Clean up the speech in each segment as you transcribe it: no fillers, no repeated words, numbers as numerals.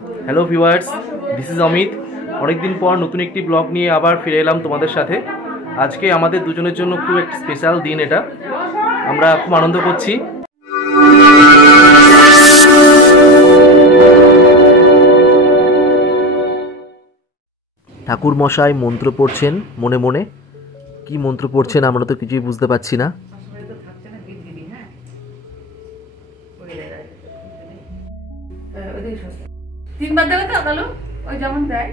Hello viewers, this is Amit. অনেকদিন পর নতুন একটি ব্লগ নিয়ে আবার ফিরে এলাম তোমাদের সাথে। আজকে আমাদের দুজনের জন্য খুব একটা স্পেশাল দিন, এটা আমরা খুব আনন্দ করছি। ঠাকুর মশাই মন্ত্র পড়ছেন মনে মনে। কি মন্ত্র পড়ছেন আমরা তো কিছুই বুঝতে পারছি না। তিনবার দেবে তো কালো ওই যেমন দেয়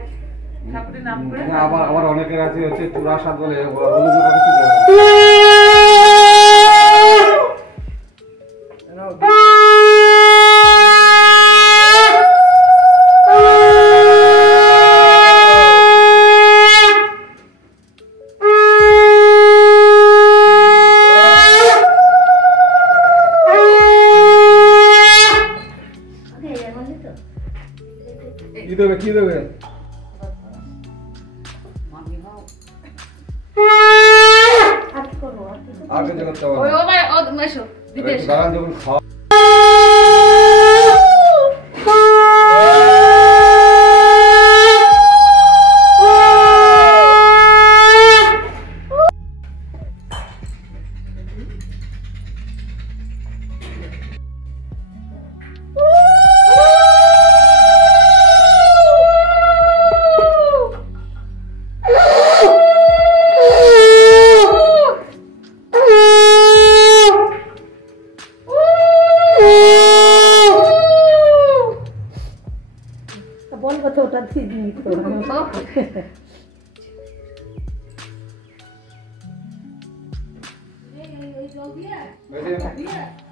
ঠাকুরের নাম করে। আবার অনেকের আছে হচ্ছে চূড়া সাত বলে কি দেবে আগে জগৎ ওই ও ভাই ও মেশো বিদেশ দাঁড়ান যখন খাওয়া বলবো তো ওটা ঠিক নেই তো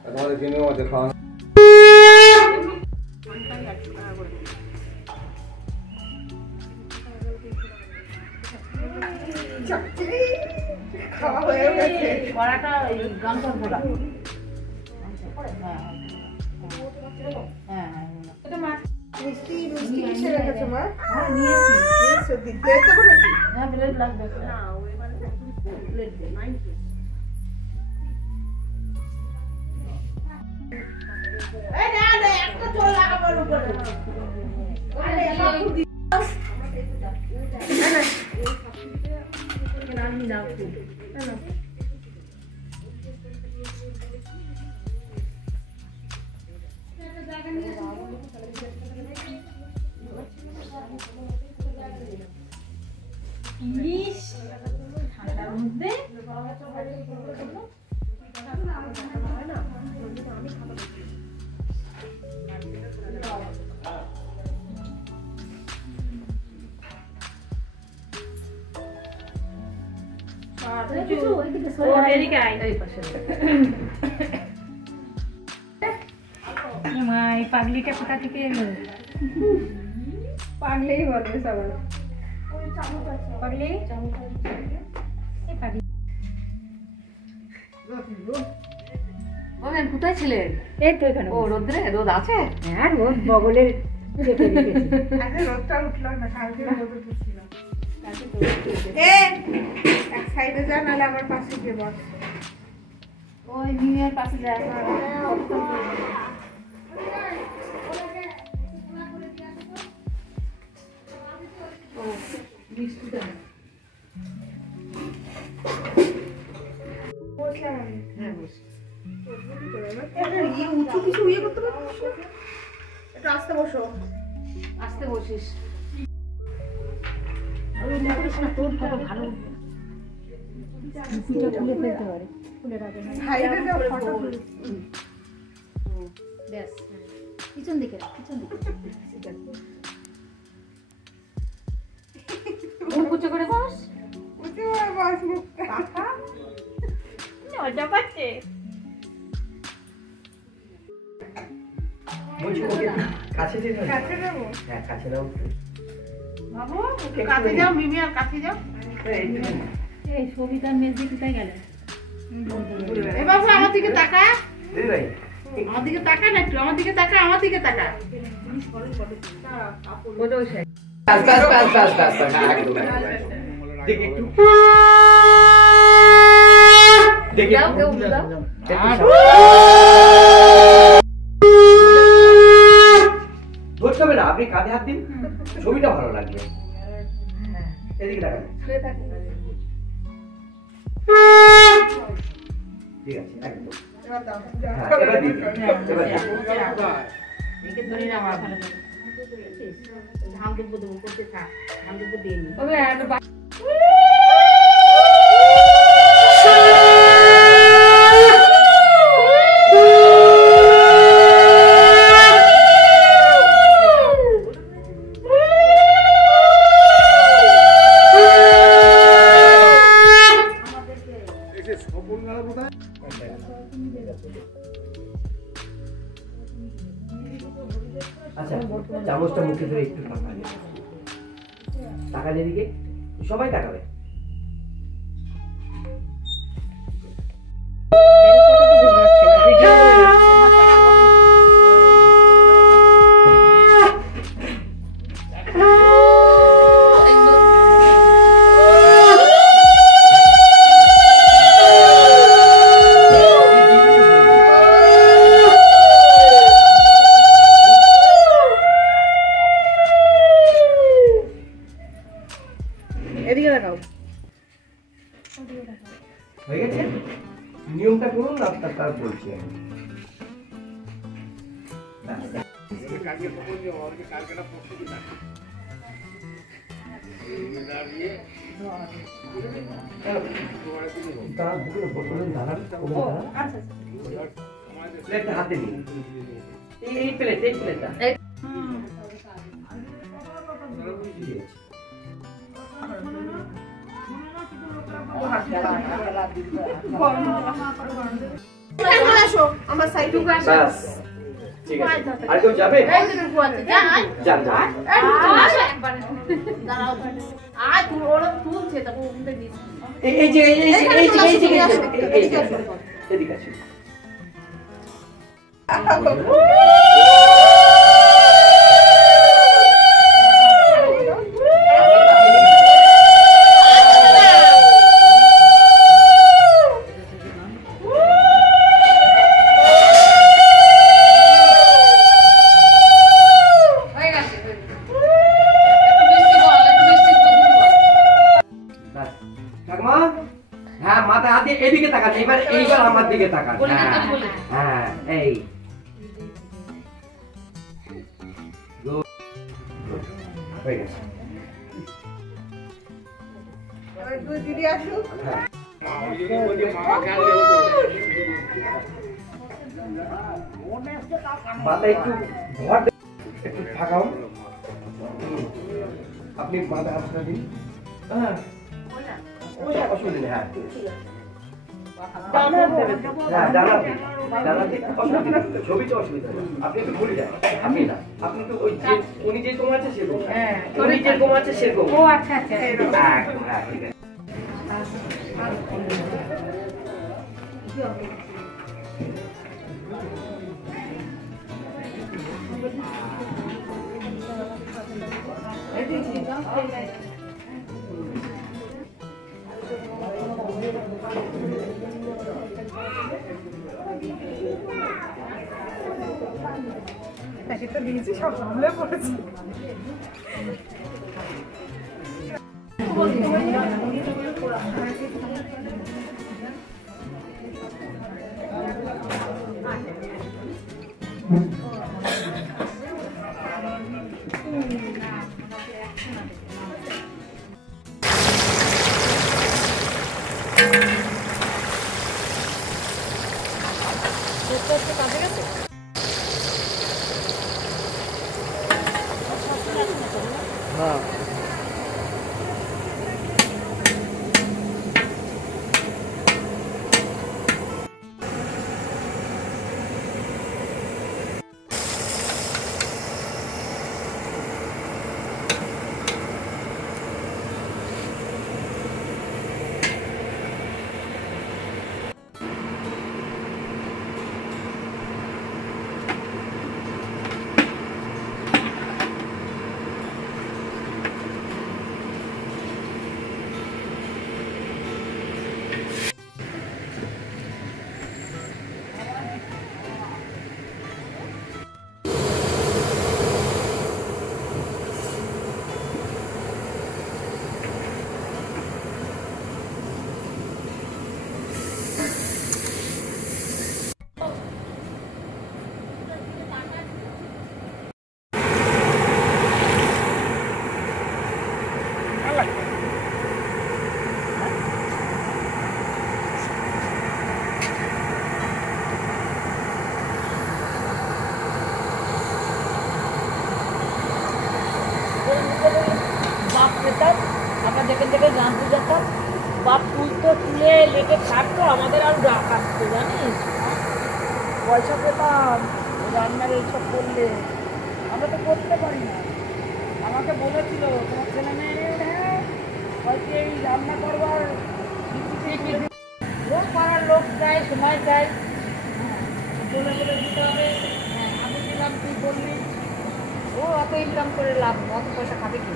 তোমাদের জন্য দেখা খাওয়া হয়ে গেছে বড়াটা এই গামছার বড়া। হ্যাঁ এটা মা মিষ্টি মিষ্টি কিসে রেখেছো মা? হ্যাঁ নিয়েছি নিয়েছো প্লেট দেবো নাকি? হ্যাঁ প্লেট লাগবে না ওই মানে প্লেট দে নাই এই না না একটা চোল লাগাবো উপরে আরে বাবু দি না আমি নাও না ইলিশ ঠান্ডার মধ্যে পাগলিটা কোথা থেকে এলো? পাগলেই বলবে সবাই। পাগলি কোথায় ছিলেন? এই তো এখানে। ও রোদ্রে রোদ আছে? হ্যাঁ রোদ বগলের রোদটা উঠলো না, কালকে রোদ উঠছিল। এক সাইডে যা, নাহলে আমার পাশে গিয়ে বস। ওই নিউয়ের পাশে যায়। উঁচু কিছু ইয়ে করতে পারছিস না? একটু আস্তে বসো, আস্তে বসিস। তোর ফটো ভালো খুলে ফেলতে পারে, খুলে রাখে না। ব্যাস পিছন দিকে পিছন দিকে উঁচু করে বস, উঁচু করে বস। কাকা মজা পাচ্ছে। কাছে দেবো, হ্যাঁ কাছে দাও বাবু, কাছে যাও মিমি, আর কাছে যাও। এই সবিতার মেজদি কোথায় গেল? এ বাবু আমার দিকে তাকা, দিদি ভাই আমার দিকে তাকা না, একটু আমার দিকে তাকা, আমার দিকে তাকা। ফটো সাইড বাস বাস বাস বাস বাস বাস একদম দেখি একটু দেখি দাও কেউ দাও ধরতে হবে না। আপনি কাঁধে হাত দিন, ছবিটা ভালো লাগবে। এদিকে তাকান। ঠিক আছে, একদম। হ্যাঁ, এবার দিন, এবার দিন। একে ধরে না আমার ভালো করে ধান দুপুর দেবো করতে থাক, ধান দুপুর দিয়ে নি। আচ্ছা, চামচটা মুখে ধরে একটু তাকান এদিকে, সবাই তাকাবে। এদিকে দেখাও। হয়ে গেছে? নিয়মটা করুন, তার বলছি আমি। প্লেটটা হাতে নিন, এই প্লেটটা আমার সাইডে ব্যাস, ঠিক আছে। আর কেউ যাবে? যান যান। এই যে এদিকে আছে। হ্যাঁ, মাথা হাত দিয়ে এদিকে তাকান, এইবার আমার দিকে তাকান। হ্যাঁ, এই হয়ে গেছে। দিদি আসুক। মাথা একটু ভর একটু ফাঁকাও। আপনি মাথা হাত দিন। হ্যাঁ, অসুবিধা নেই। হ্যাঁ, ছবিটা অসুবিধা নেই, আপনি একটু ভুলে যান। আপনি না, আপনি তো ওই যে উনি যেরকম আছে সেরকম, উনি যেরকম আছে সেরকম। ও আচ্ছা আচ্ছা। হ্যাঁ, ঠিক আছে। প্যাকেটটা দিয়েছি, সব সামলে পড়েছি। হ্যাঁ, বাপ পেতাম, আমরা যেখান থেকে জানতে যেতাম, বাপ তুলতো, তুলে লেগে ছাড়তো, আমাদের আর ডাক আসতো জানিস, পয়সা পেতাম রান্নার এইসব করলে। আমরা তো করতে পারি না। আমাকে বলেছিল তোমার ছেলে মেয়ে হয়তো এই রান্না করবার ও পাড়ার লোক চায়, সময় চায়, বলে বলে দিতে হবে। হ্যাঁ আমি দিলাম, তুই বললি, ও অত ইনকাম করে লাভ, অত পয়সা খাবে কি?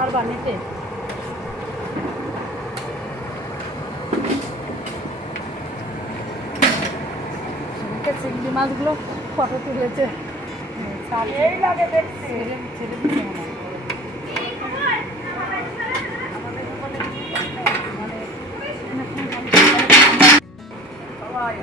আর বানিয়েছে চিংড়ি মাছগুলো ফটো তুলেছে, এই লাগে দেখছি, ছেড়ে দিচ্ছে সবাই।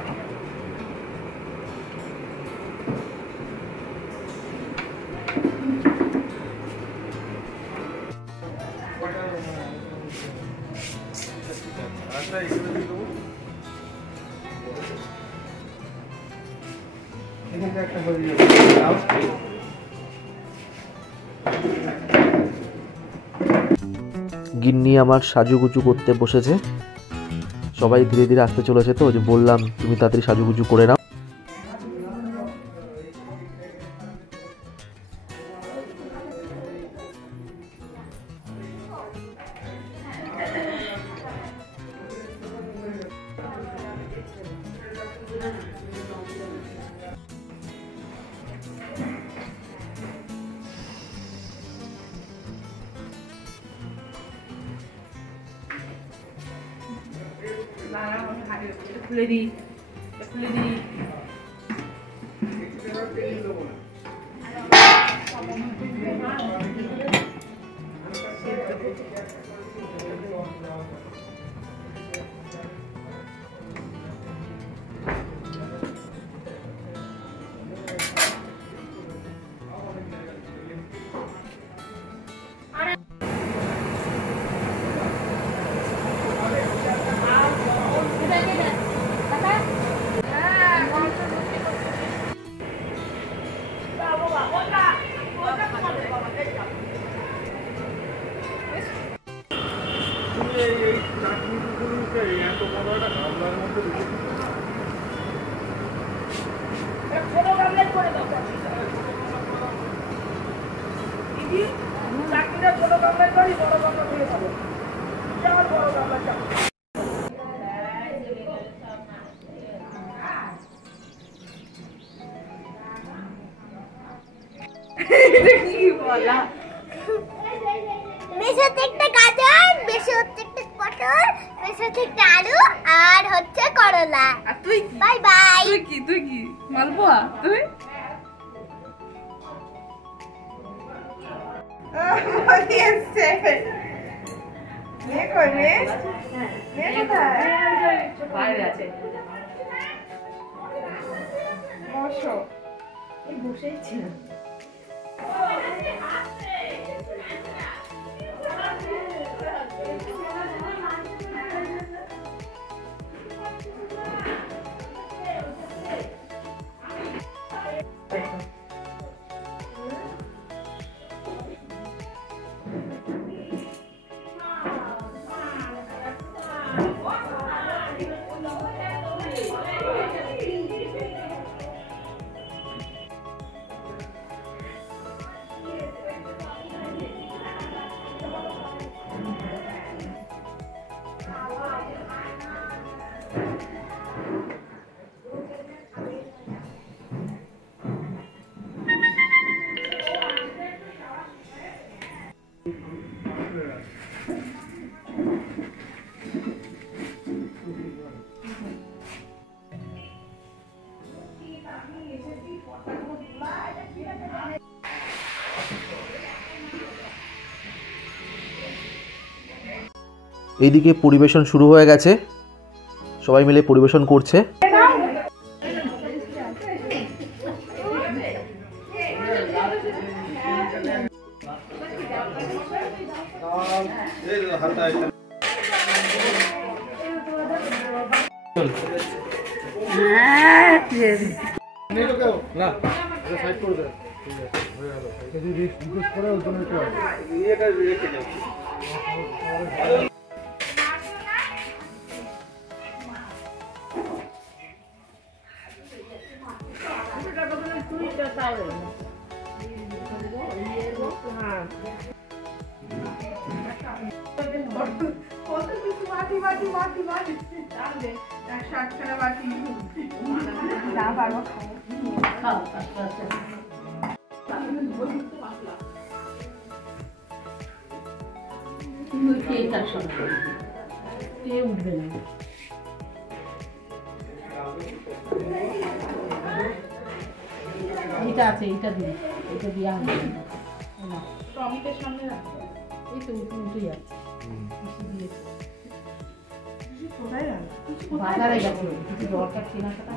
গিন্নি আমার সাজুগুজু করতে বসেছে, সবাই ধীরে ধীরে আসতে চলেছে, তো যে বললাম তুমি তাড়াতাড়ি সাজুগুজু করে নাও। খুলে দিই, খুলে দিই। বেশ হচ্ছে একটা গাজর, বেশ হচ্ছে একটা পটল, বেশ হচ্ছে একটা আলু, আর হচ্ছে করলা। আর তুই বাই বাই। তুই কি মালপোয়া? তুই বসেছি না। এইদিকে পরিবেশন শুরু হয়ে গেছে, সবাই মিলে পরিবেশন করছে। না সাইড করে দে, ঠিক আছে হয়ে গেল। যদি রিকোয়েস্ট করে ওর জন্য একটু এটা রেখে দাও। এটা আছে, এটা দিন, এটা দিয়া হবে না টমেটোর সামনে রাখ। এই তো উঠে যাচ্ছে, বাজারে গেছে কিছু দরকার কেনাকাটা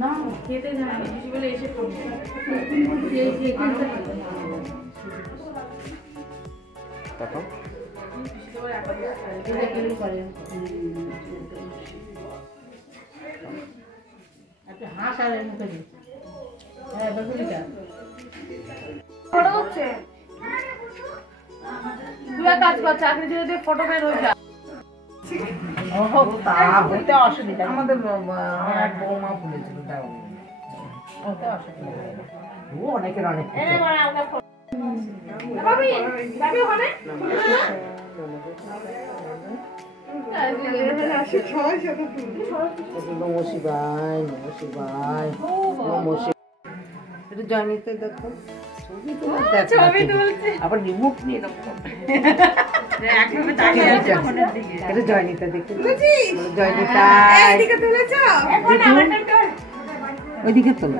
না, খেতে যায় কিছু বলে এসে হাঁস আর মুখে দিই। হ্যাঁ বেগুনিটা হচ্ছে তুই কাজ কর, চাকরি যদি ফটো বের হয়ে যা। অসুবিধা আমাদের এক বৌমা ফুলেছিল, অনেকের অনেক জয়নিতে দেখো ছবি তুলছে, আবার রিমোট নিয়ে দেখো জয়নিতা দেখে জয়নিতা ওইদিকে তোলো।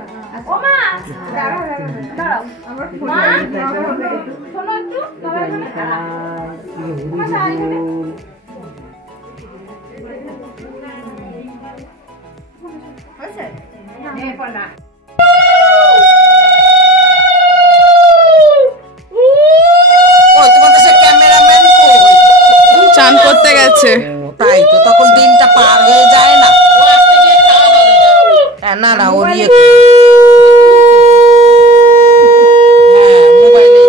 চান করতে গেছে, তাই তো তখন দিনটা পার হয়ে যায় না। না না ওর ইয়ে মোবাইলে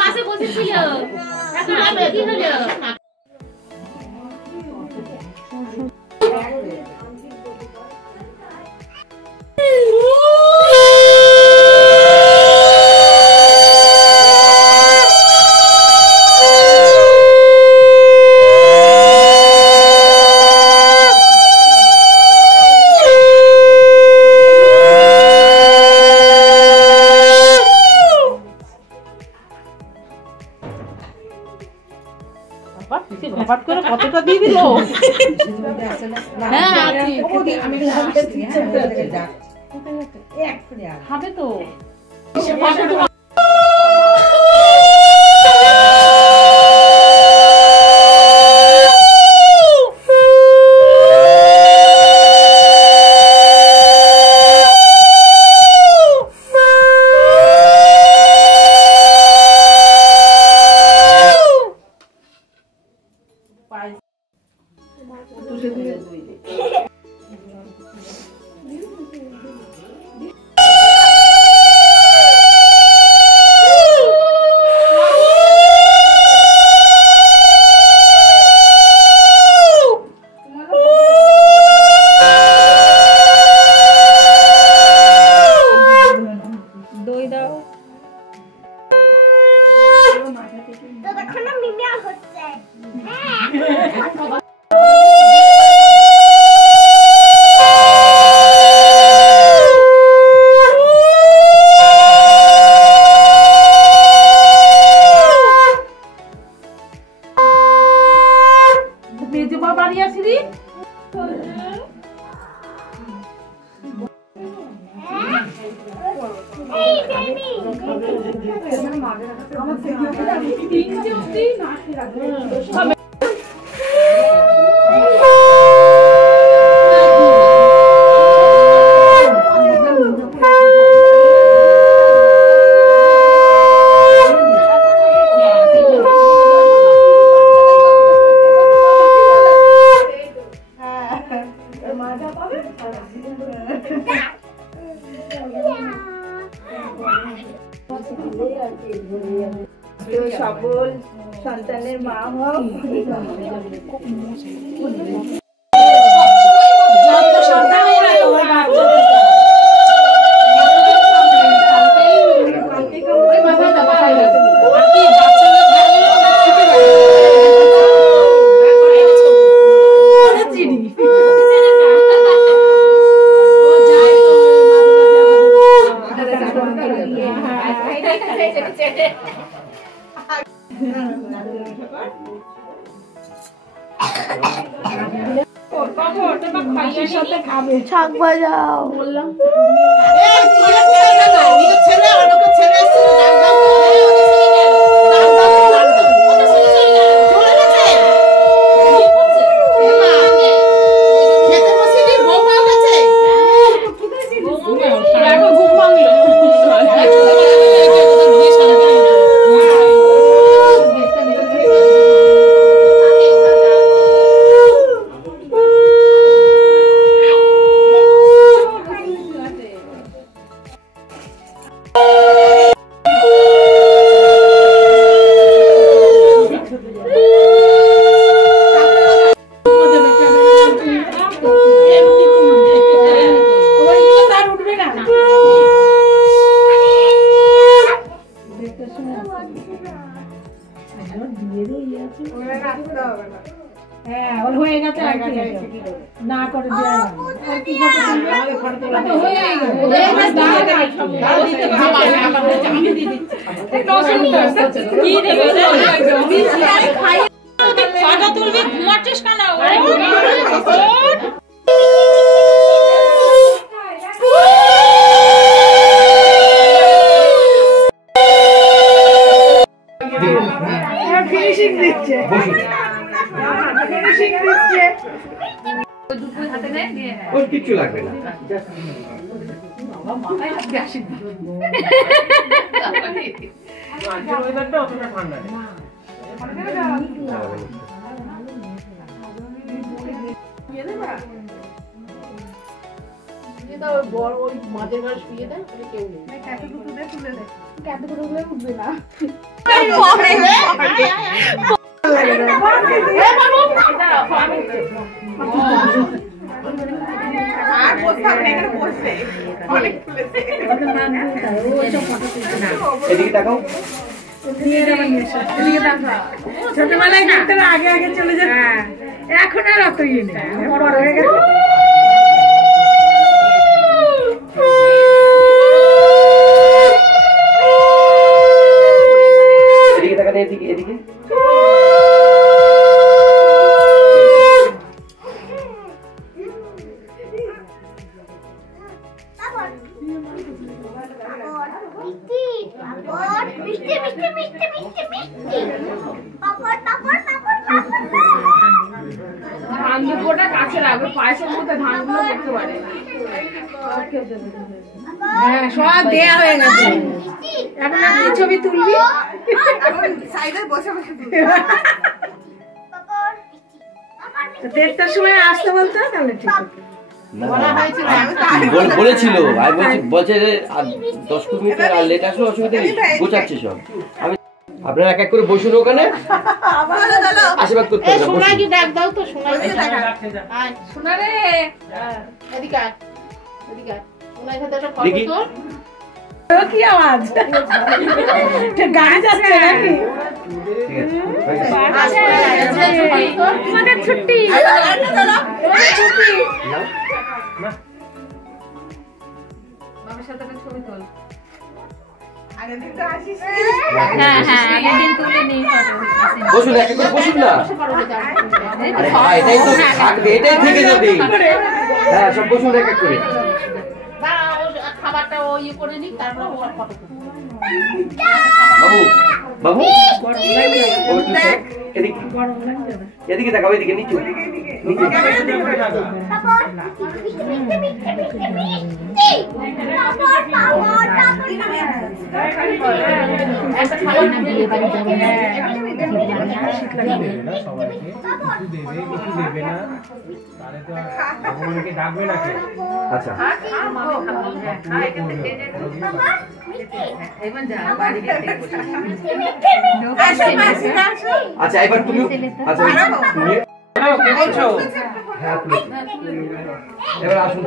পাশে বসেছিল এখন আমি কি হলো কতটা দিয়ে দিল। খাবে তো তো তখন মিমি আর হচ্ছে মেজবা বাড়ি আসিরি এই বেবি সকল সন্তানের মা হোক শাক বাজাও বললাম না করে তুলবি ঘুমাচ্ছিস কেন ফিনিশিং দিচ্ছে ফিনিশিং দিচ্ছে ওর কিচ্ছু লাগবে না বড় ওই মাঝের ঘরে শুয়ে দেয় কেউ নেই ক্যাটাগুলো তুলে দে ক্যাটাগুলো উঠবে না এদিকে তাকাও ছোটবেলায় আগে আগে চলে যায় এখন আর অত ইয়ে নেই বড় হয়ে গেছে এদিকে তাকাতে এদিকে এদিকে ধান দুটোটা কাছে রাখবে পায়েসের মধ্যে ধানগুলো করতে পারে হ্যাঁ সব দেয়া হয়ে গেছে এখন আর কি ছবি তুলবি সাইডে বসে বসে দেড়টার সময় আসতে বলতো তাহলে ঠিক আছে বলেছিল বলছে 10-15 মিনিট লেট আসলে অসুবিধা নেই গোছাচ্ছে সব আমি আপনারা এক এক করে বসুন ওখানে আশীর্বাদ করতে হবে সোনা কি ডাক দাও তো সোনা আয় শোনা রে এদিকে আয় এদিকে আয় সোনার সাথে একটা ফটো তোল কি আওয়াজ গায়ে যাচ্ছে নাকি তোমাদের ছুটি বসুন, এক করে বসুন না। আরে ভাই, এটাই তো থাকবে, এটাই থেকে যাবে। হ্যাঁ, সব বসুন এক এক করে। খাবারটা ইয়ে করে নিই, তারপর ফটো বাবু বাবু এদিকে দেখাবো, এদিকে নিচু আচ্ছা আচ্ছা এবার তুমি আচ্ছা তুমি এবার আসুন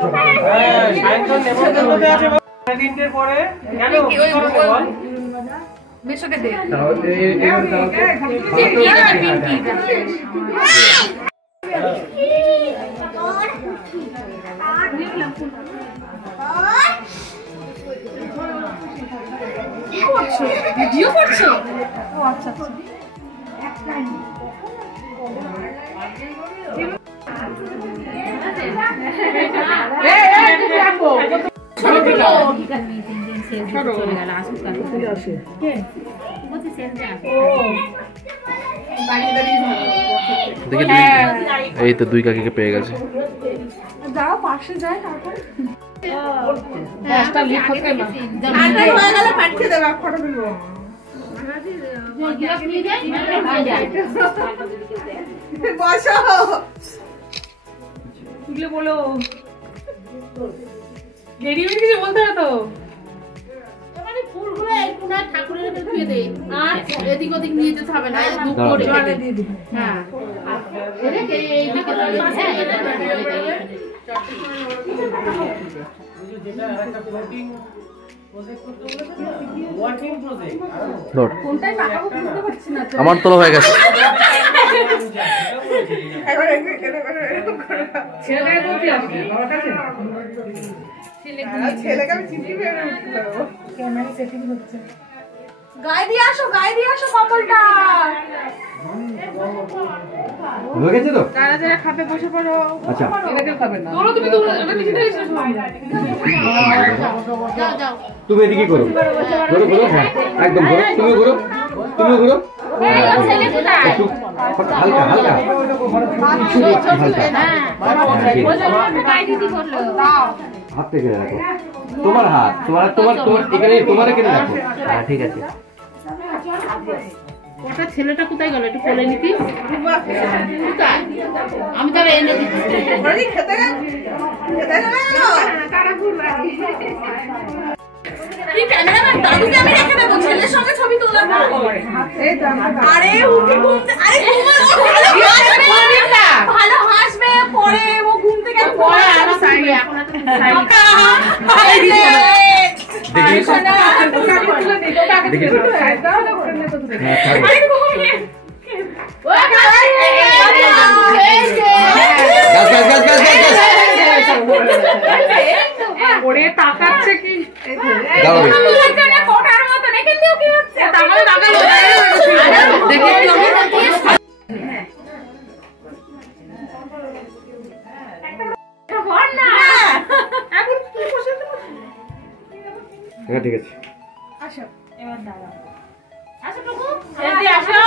ভিডিও করছো? ও আচ্ছা আচ্ছা। এই তো 2 কাকিকে পেয়ে গেছে। যাও পাশে যায় তারপর বলো দেরি হয়ে গেছে বলতে হবে তো। ফুলগুলো এই কোনায় ঠাকুরের কাছে দিয়ে দে, আর এদিক ওদিক নিয়ে যেতে হবে না। হ্যাঁ, আমার তোলা হয়ে গেছে। গায়ে দিয়ে আসো কম্বলটা। হয়ে গেছে তো? যারা যারা খাবে বসে পড়ো। আচ্ছা তুমি এদিকে করো, ঘুরো ঘুরো, হ্যাঁ একদম ঘুরো, তুমি ঘুরো, তুমি ঘুরো, একটু হালকা হালকা হাত থেকে রাখো, তোমার হাত তোমার তোমার তোমার এখানে তোমার এখানে রাখো। হ্যাঁ ঠিক আছে। ওটা ছেলেটা কোথায় গেল? একটু কোলে নিতি। কোথায়? আমি তাহলে এনে দিচ্ছি। ক্যামেরাম্যান দাদুকে আমি রেখে দেবো, ছেলের সঙ্গে ছবি তোলা। আরে উঠে ঘুমতে, আরে ভালো হাসবে পরে, ও ঘুম থেকে পরে আরো সাইডে এখন ওরে তাকাচ্ছে কি কোটার মতো রেখে দিও, কি হচ্ছে তাহলে তাকালো দেখে হ্যাঁ ঠিক আছে। আসো এবার দাঁড়া, আসো টুকু, সেলফি আসো।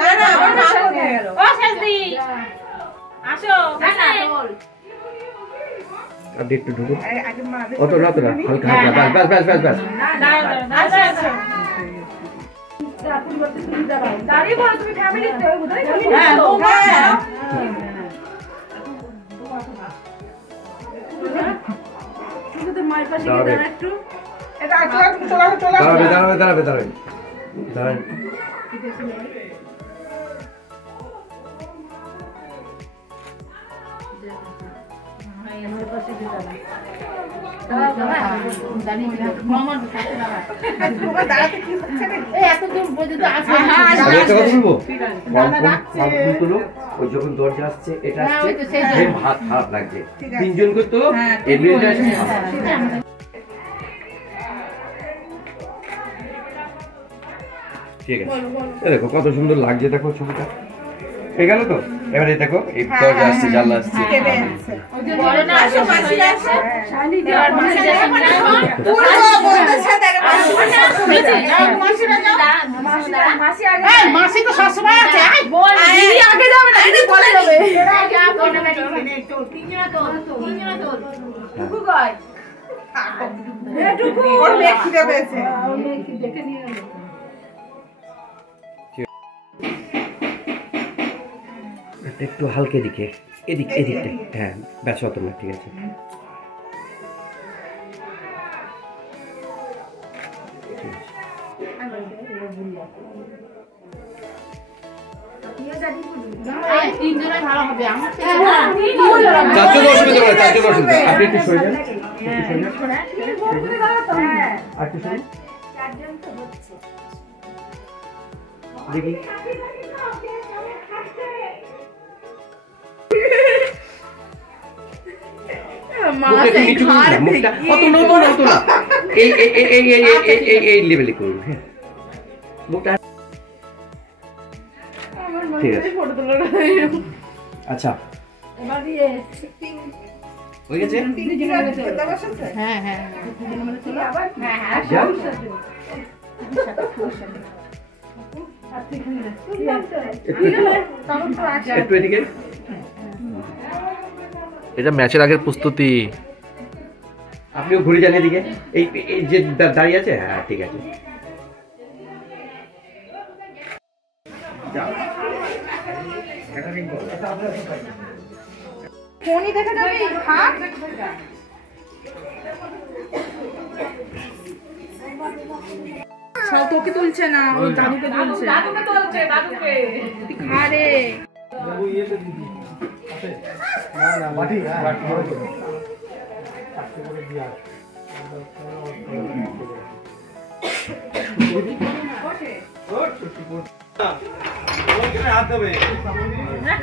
দাঁড়া আমার মা কোথায় গেল? ও সেলফি আসো। আর একটু ঢুকো, অত রাত না, হালকা হালকা, বাস বাস বাস বাস। দাঁড়িয়ে পড়ো তুমি, ফ্যামিলি মায়ের পাশে দাঁড়া একটু। দাঁড়াবে দাঁড়াবে দাঁড়াবে দাঁড়াবে দাঁড়াবে। যখন দরজা আসছে এটা আসছে হাত খারাপ লাগছে, তিনজন করতো ঠিক আছে। দেখো কত সুন্দর লাগছে, দেখো ছবিটা হয়ে গেল তো। এবারে দেখো এই দরজা আসছে, জানলা আসছে। মাসি তো সবসময় আছে। একটু হালকা দিকে, এদিকে এদিকটা, হ্যাঁ ব্যাস অত না, ঠিক আছে। দেখি এই লেভেলে করুন, হ্যাঁ মুখটা ঠিক আছে। আচ্ছা হয়ে গেছে। হ্যাঁ হ্যাঁ একটু এদিকে। এটা ম্যাচের আগের প্রস্তুতি। আপনিও ঘুরে যান এদিকে, এই যে দাঁড়িয়ে আছে, হ্যাঁ ঠিক আছে। ফোনই দেখা যাবে। সব তোকে তুলছে না, ওই দাদুকে তুলছে। দাদুকে তুলছে, দাদুকে খা রে।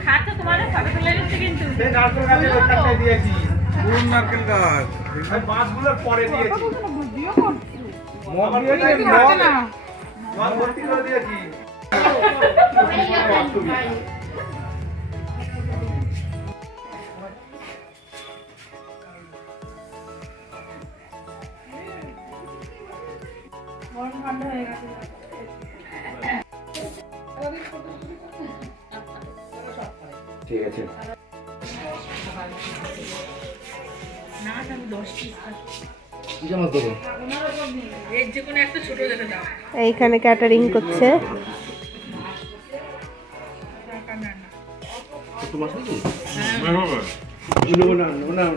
খাচ্ছে তোমার ফটো তুলে নিচ্ছে কিন্তু নারকেল গাছ মাছগুলোর পরে দিয়েছি, মাছ ভর্তি করে দিয়েছি। ঠিক আছে। এইখানে ক্যাটারিং করছে। না